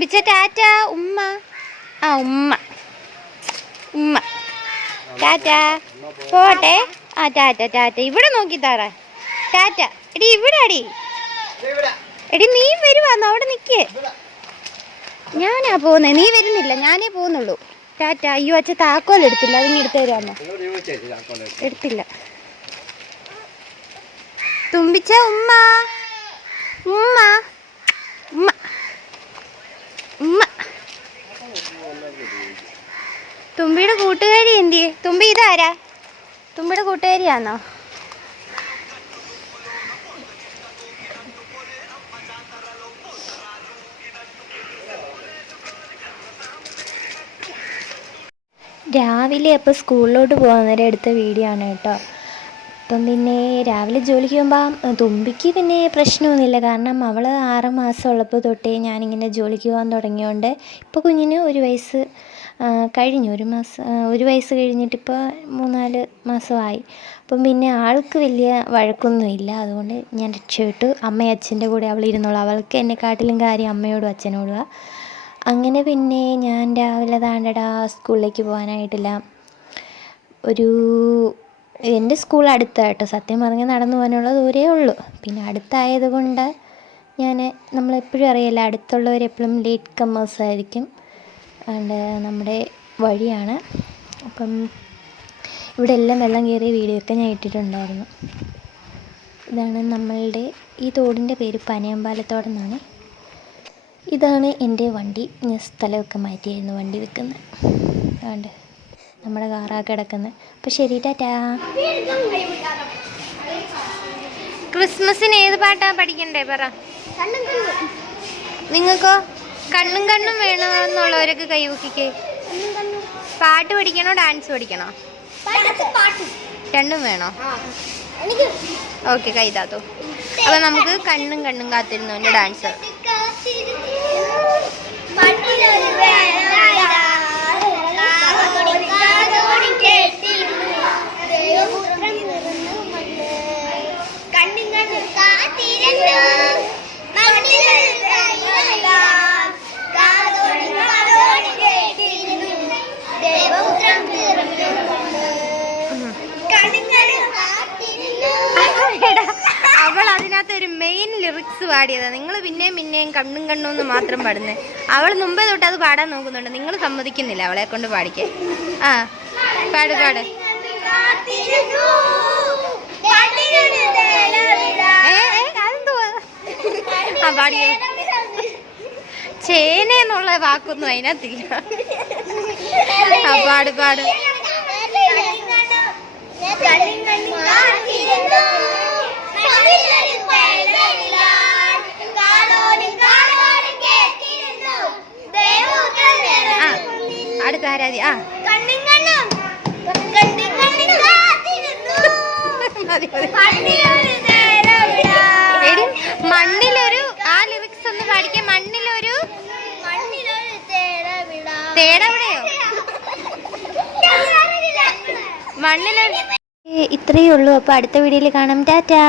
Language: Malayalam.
തുമ്പിച്ച ടാറ്റ ഉമ്മ. ആ ഉമ്മ. ഉമ്മ. ടാറ്റ. പോട്ടെ. ആ ടാറ്റ ടാറ്റ. ഇവിടെ നോക്കി താറ. ടാറ്റ. എടി ഇവിടെ അടി എടി നീ വരുവാന്ന്? അവിടെ നിക്ക്. ഞാനാ പോകുന്നത് നീ വരുന്നില്ല. ഞാനേ പോകുന്നുള്ളൂ. ടാറ്റ അയ്യോ അച്ഛൻ താക്കോൽ എടുത്തില്ല. അതിന് എടുത്തു തരാമോ എടുത്തില്ല. തുമ്പിച്ച ഉമ്മ. ഉമ്മ ഉമ്മ തുമ്പിയുടെ കൂട്ടുകാരി എന്തിയെ തുമ്പി ഇതാരാ? തുമ്പിയുടെ കൂട്ടുകാരിയാണോ രാവിലെ അപ്പോൾ സ്കൂളിലോട്ട് പോകുന്നവരെ എടുത്ത വീഡിയോ ആണ് കേട്ടോ. അപ്പം പിന്നെ രാവിലെ ജോലിക്ക് പോകുമ്പോൾ തുമ്പിക്ക് പിന്നെ പ്രശ്നമൊന്നുമില്ല. കാരണം അവൾ ആറ് മാസം ഉള്ളപ്പോൾ തൊട്ടേ ഞാനിങ്ങനെ ജോലിക്ക് പോകാൻ തുടങ്ങിയോണ്ട് ഇപ്പോൾ കുഞ്ഞിന് ഒരു വയസ്സ് കഴിഞ്ഞു. ഒരു മാസം ഒരു വയസ്സ് കഴിഞ്ഞിട്ടിപ്പോൾ മൂന്നാൽ മാസമായി. അപ്പം പിന്നെ ആൾക്ക് വലിയ വഴക്കൊന്നുമില്ല. അതുകൊണ്ട് ഞാൻ രക്ഷപ്പെട്ടു. അമ്മയും അച്ഛന്റെ കൂടെ അവൾ ഇരുന്നോളൂ. അവൾക്ക് എന്നെ കാട്ടിലും കാര്യം അമ്മയോടും അച്ഛനോടുമാണ് അങ്ങനെ പിന്നെ ഞാൻ രാവിലെ താണ്ടടാ സ്കൂളിലേക്ക് പോകാനായിട്ടില്ല. ഒരു എന്റെ സ്കൂൾ അടുത്തായിട്ടോ സത്യം പറഞ്ഞാൽ നടന്നു പോകാനുള്ള ദൂരേ ഉള്ളൂ. പിന്നെ അടുത്തായത് കൊണ്ട് ഞാൻ നമ്മളെപ്പോഴും അറിയില്ല അടുത്തുള്ളവരെപ്പോഴും ലേറ്റ് കമ്മേഴ്സ് ആയിരിക്കും. നമ്മുടെ വഴിയാണ്. അപ്പം ഇവിടെ എല്ലാം വെള്ളം കയറിയ വീഡിയോ ഒക്കെ ഞാൻ ഇട്ടിട്ടുണ്ടായിരുന്നു. ഇതാണ് നമ്മളുടെ ഈ തോടിന്റെ പേര് പനയമ്പാലത്തോടെന്നാണ്. ഇതാണ് എന്റെ വണ്ടി. ഞാൻ സ്ഥലമൊക്കെ മാറ്റിയായിരുന്നു വണ്ടി വെക്കുന്നത് അതുകൊണ്ട് നമ്മുടെ കാറാ കിടക്കുന്നത് അപ്പോൾ ശരി ടാറ്റാ. ക്രിസ്മസിന് ഏത് പാട്ടാണ് പഠിക്കണ്ടേ പറ? നിങ്ങൾക്കോ? കണ്ണും കണ്ണും വേണമെന്നുള്ളവരൊക്കെ കൈവക്കിക്കേ പാട്ട് പഠിക്കണോ ഡാൻസ് പഠിക്കണോ? രണ്ടും വേണോ? ഓക്കെ കൈതാത്തു അപ്പൊ നമുക്ക് കണ്ണും കണ്ണും കാത്തിരുന്നോണ്ട് ഡാൻസ്. എടാ, അവൾ അതിനകത്ത് ഒരു മെയിൻ ലിറിക്സ് പാടിയത്. നിങ്ങൾ പിന്നെയും പിന്നെയും കണ്ണും കണ്ണും എന്ന് മാത്രം പാടുന്നത് അവൾ മുമ്പേ തൊട്ട് അത് പാടാൻ നോക്കുന്നുണ്ട്. നിങ്ങൾ സമ്മതിക്കുന്നില്ല അവളെ കൊണ്ട് പാടിക്കാൻ. ആ പാട് പാട്. ആ പാടിയോ? ചേന എന്നുള്ള വാക്കൊന്നും അതിനകത്തില്ല. ആ പാട് പാട്. ആ. മതി എടി മണ്ണിലൊരു ആ ലിറിക്സ് ഒന്ന് പാടിക്കാൻ മണ്ണിലൊരു തേടവിടെയോ? മണ്ണിലൊരു ഇത്രയേ ഉള്ളൂ. അപ്പോൾ അടുത്ത വീഡിയോയിൽ കാണാം. ടാറ്റാ.